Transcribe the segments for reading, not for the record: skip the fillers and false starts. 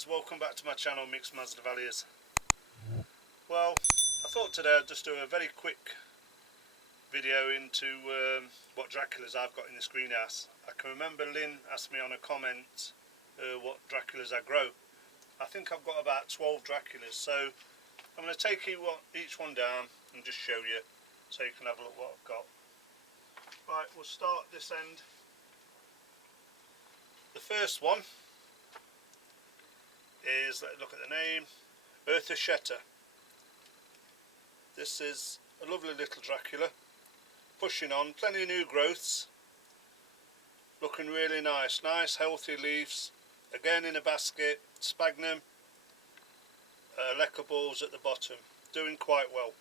viewers, welcome back to my channel Mixed Masdevallias. Well, I thought today I'd just do a very quick video into what Draculas I've got in this greenhouse. I can remember Lynn asked me on a comment what Draculas I grow. I think I've got about 12 Draculas, so I'm going to take each one down and just show you so you can have a look what I've got. Right, we'll start this end. The first one is, let's look at the name, Orchid. This is a lovely little Dracula, pushing on, plenty of new growths, looking really nice, healthy leaves, again in a basket, sphagnum, lecker balls at the bottom, doing quite well.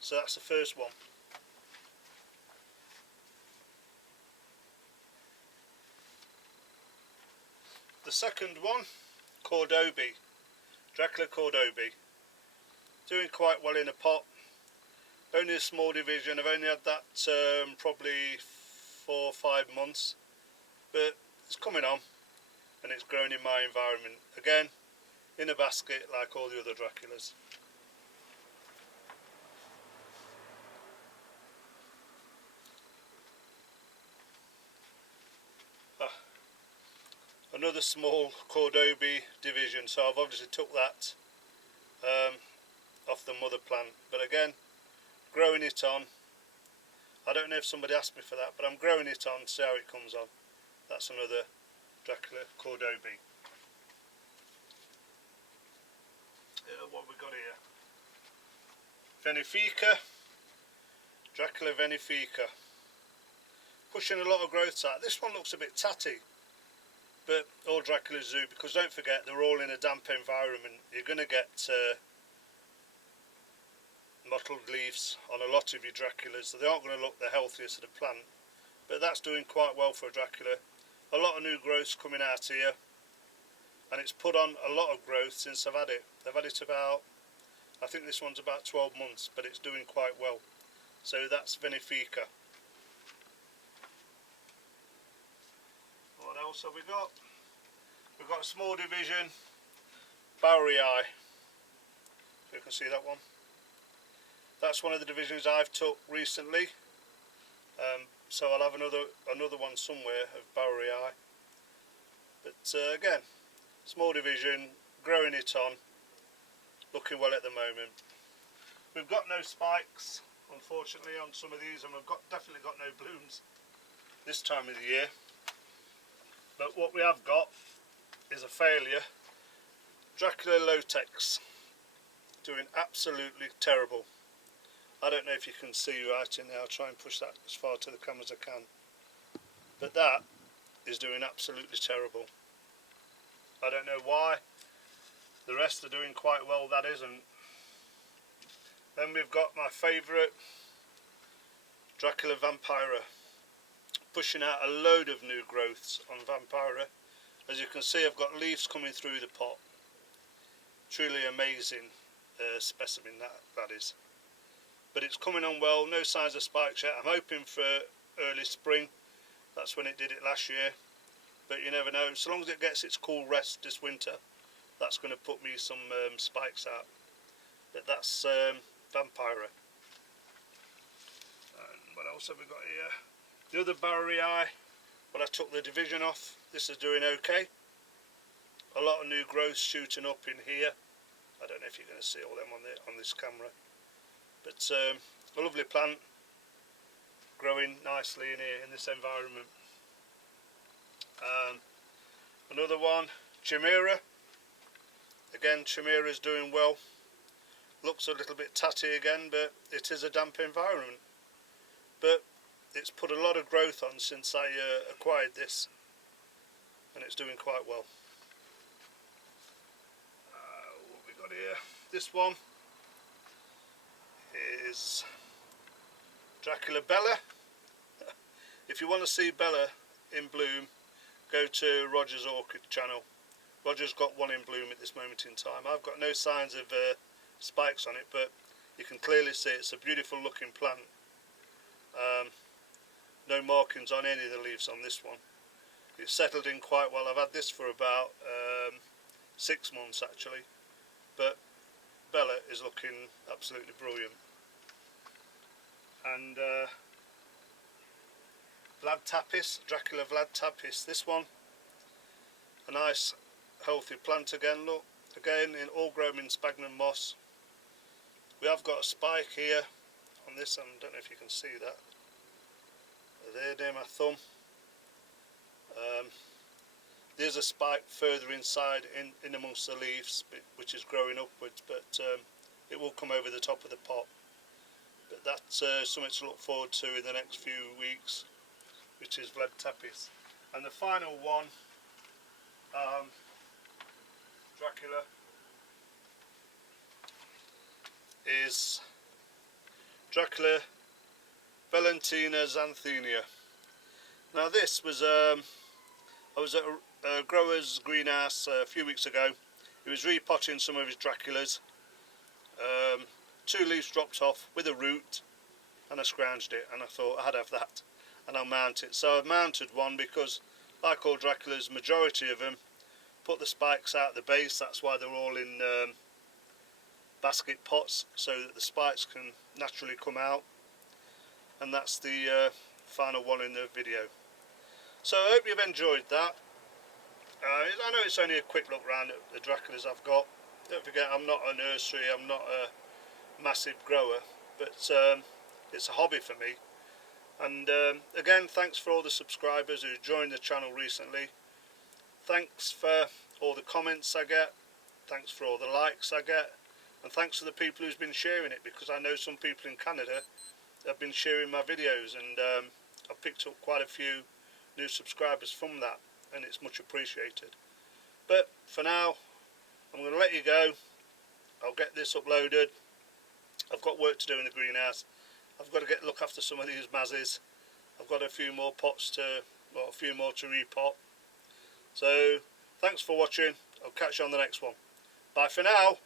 So that's the first one. The second one, Cordoby, Dracula Cordoby, doing quite well in a pot. Only a small division. I've only had that probably 4 or 5 months, but it's coming on and it's growing in my environment. Again, in a basket like all the other Draculas. Another small Cordoby division, so I've obviously took that off the mother plant, but again, growing it on. I don't know if somebody asked me for that, but I'm growing it on to see how it comes on. That's another Dracula Cordoby. What we got here? Venefica, Dracula Venefica. Pushing a lot of growths out. This one looks a bit tatty, but all Draculas do, because don't forget they're all in a damp environment. You're going to get mottled leaves on a lot of your Draculas, so they aren't going to look the healthiest of the plant, but that's doing quite well for a Dracula. A lot of new growths coming out here, and it's put on a lot of growth since I've had it. I've had it about, I think this one's about 12 months, but it's doing quite well. So that's Venefica. What else have we got? We've got a small division, Bowery Eye. You can see that one. That's one of the divisions I've took recently. So I'll have another one somewhere of Bowery Eye. But again, small division, growing it on, looking well at the moment. We've got no spikes, unfortunately, on some of these, and we've definitely got no blooms this time of the year. But what we have got is a failure. Dracula Lotex, doing absolutely terrible. I don't know if you can see right in there. I'll try and push that as far to the camera as I can. But that is doing absolutely terrible. I don't know why. The rest are doing quite well, that isn't. Then we've got my favourite, Dracula Vampira, pushing out a load of new growths on Vampira. As you can see, I've got leaves coming through the pot. Truly amazing specimen that is. But it's coming on well, no signs of spikes yet. I'm hoping for early spring. That's when it did it last year. But you never know. So long as it gets its cool rest this winter, that's going to put me some spikes out. But that's Vampira. And what else have we got here? The other Bowery Eye, well, I took the division off. This is doing okay. A lot of new growth shooting up in here. I don't know if you're going to see all them on this camera. But a lovely plant, growing nicely in here in this environment. Another one, Chimera. Again, Chimera's doing well. Looks a little bit tatty again, but it is a damp environment. But it's put a lot of growth on since I acquired this, and it's doing quite well. What we got here? This one is Dracula Bella. If you want to see Bella in bloom, go to Roger's Orchid channel. Roger's got one in bloom at this moment in time. I've got no signs of spikes on it, but you can clearly see it's a beautiful looking plant. No markings on any of the leaves on this one. It's settled in quite well. I've had this for about 6 months actually, but Bella is looking absolutely brilliant. And Vlad Tapis, Dracula Vlad Tapis, this one, a nice healthy plant again, look, again in all grown in sphagnum moss. We have got a spike here on this, I don't know if you can see that, there near my thumb. There's a spike further inside in amongst the leaves, which is growing upwards, but it will come over the top of the pot. But that's something to look forward to in the next few weeks, which is Vlad Tapis. And the final one, Dracula, is Dracula Valentina Xanthenia. Now this was, I was at a grower's greenhouse a few weeks ago. He was repotting some of his Draculas. 2 leaves dropped off with a root, and I scrounged it, and I thought I'd have that and I'll mount it. So I've mounted one because, like all Draculas, majority of them put the spikes out the base. That's why they're all in basket pots, so that the spikes can naturally come out. And that's the final one in the video. So I hope you've enjoyed that. I know it's only a quick look round at the Draculas I've got. Don't forget, I'm not a nursery, I'm not a massive grower, but it's a hobby for me. And again, thanks for all the subscribers who joined the channel recently. Thanks for all the comments I get, thanks for all the likes I get, and thanks to the people who's been sharing it, because I know some people in Canada have been sharing my videos, and I've picked up quite a few new subscribers from that, and it's much appreciated. But for now, I'm going to let you go. I'll get this uploaded. I've got work to do in the greenhouse. I've got to look after some of these mazzies. I've got a few more pots to, well, a few more to repot. So thanks for watching. I'll catch you on the next one. Bye for now.